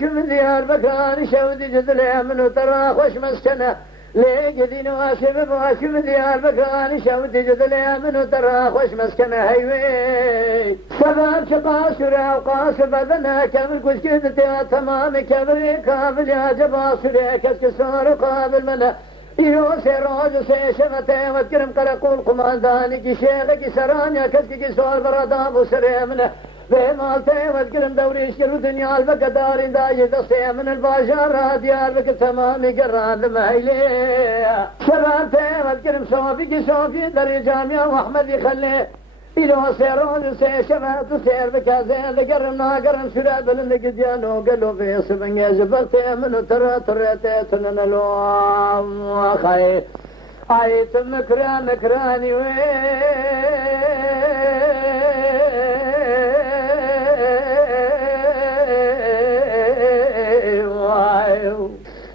شوف دياربكر شود جدله من ترى خوش مسكنه لقدين واشب واشوف دياربكر شود جدله من ترى خوش مسكنه هيوي سبب شقاسره وقاس بدنه كبر كشكدته تمام كبر كامل يا جباسره كسكسار قابل منه يو سراج سيشمته وكرم قرقول قمانداني شيخك سرانيا كسكي سوال برادام وسريمنه بمالته وذكرن دوري شرو دنيا البقدار داي دسي من الباشار ديار بك تمام قران مهيلي شبابته وذكرن صوفي دري جامعة واحمد يخلي إلو سيرون سيشمات سير بكازين لقرمنا قرم سراب لنقديانو قلو في سبن يزبرته من ترى تريته تننلو خاي آيت مكراني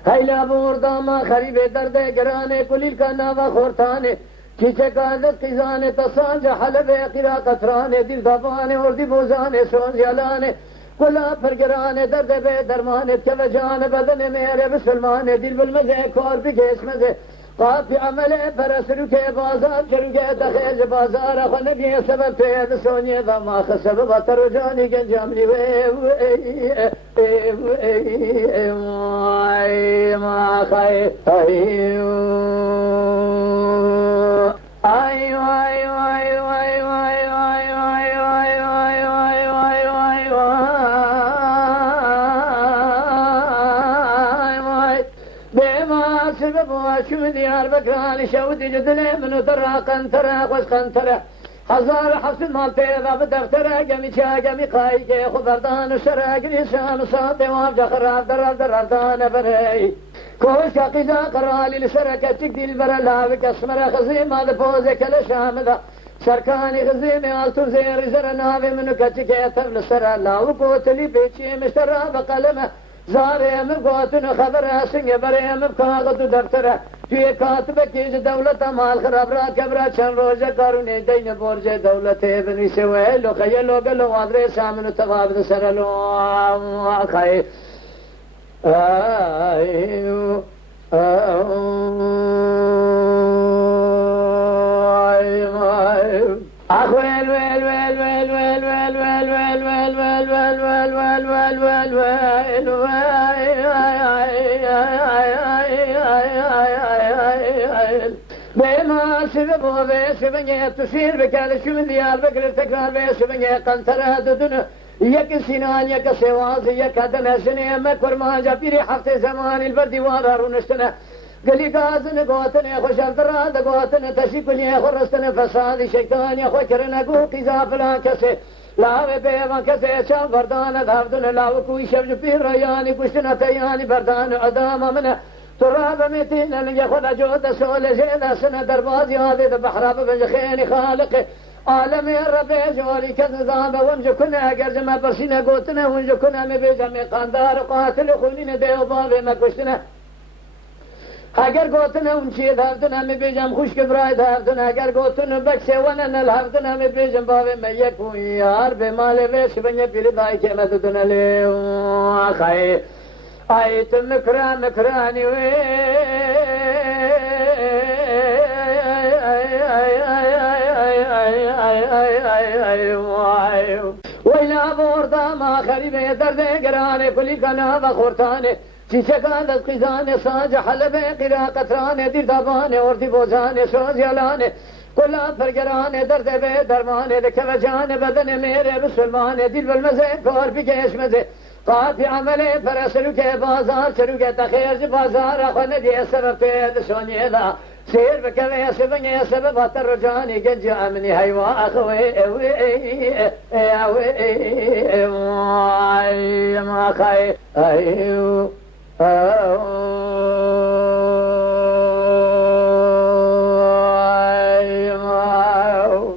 هيلا بورداما خريبه درد گرانه كليل كناوا خورتانه چيچه قادت قزانه تصانج حلبه قرا قطرانه دل دبانه وردي بوزانه سوز يلانه كلا فرگرانه درد به درمانه كوجان بدن میره بسلمانه دل بالمزه کار بگیس مزه قاطع عمله فرسلو که بازار چلو که دخیز بازار خنبی سبب تید سونی ما خسب بطر جانی گنجامنی ما خی شو دياربكر شود جدله من ترى قنتره خوش قنتره هزار حسن مالته ذا بدفتره قمي شا قمي قايقه خبردان شرق لسان صاطي وابجا خراب دردان بري كوش قيدا قرالي لشركة تقدي البرلا بكسمره خزيم هذا فوزك لشام ذا شركاني غزيمي عالتو زير زرناوي منو كتكي تبل سرلا وقوتلي بيشي مشترى بقلمه زاري من قوتنا خبره سنگ بري من كاغذ دفتره توی کاتب کیج دولت مال خراب را کبرا چند روزه کارونه دین برج دولت بنویسه و لو خیلو گلو وادر سامن تقابل سرلو خی أخويل ويل ويل ويل ويل ويل ويل ويل ويل ويل ويل ويل ويل ويل ويل ويل بما سببه بسبنية تشير بكال شو من دياربكر تكرار بسبنية قنطرة ددن يك سنان يك سواز يك دنا سنة مكور ما جابيري حفظ زمان البردي وارون اشتنا قلي قازن قوتن خوش افترا قوتن تشكل خرستن فساد شيطان خوكرن قو قذاف لا كسي لا بيوان كسي شام بردان دافدن لا وكوي شبج بير رياني كشتنا تياني بردان ادام من تراب متين اللي خد جود سول زين سنه دربازي هذه بحراب بن خيني خالق عالم رب جوالي كذاب ومج كنا اگر ما برسينا قوتنا ومج كنا مبيجم قاندار قاتل خونين ديو باب ما كشتنا اگر گوتن اون چی دردن همی بیجم خوش که برای دردن اگر گوتن بکسه ونن الهردن همی بیجم باوی میکون یار به مال ویش بنی پیلی دای که مددن لی خی آیت مکرانی وی ویلا بوردا ما خریبه درد گرانه کلی کنا و خورتانه چیچکان از قیزان ساج حلبه قرا قطران دیر دابانه اردی بوزانه سوز یلانه کلا پرگرانه درد به درمانه دکه جان بدن میره بسلمانه دل بالمزه کار بگیش مزه قاطع عمله فرسلو که بازار چلو که تخیرج بازار خونه دیه سبب تید شونیه دا سیر بکوه سبنگه سبب حتر رجانی گنج امنی حیوا اخوه اوه ما خی آه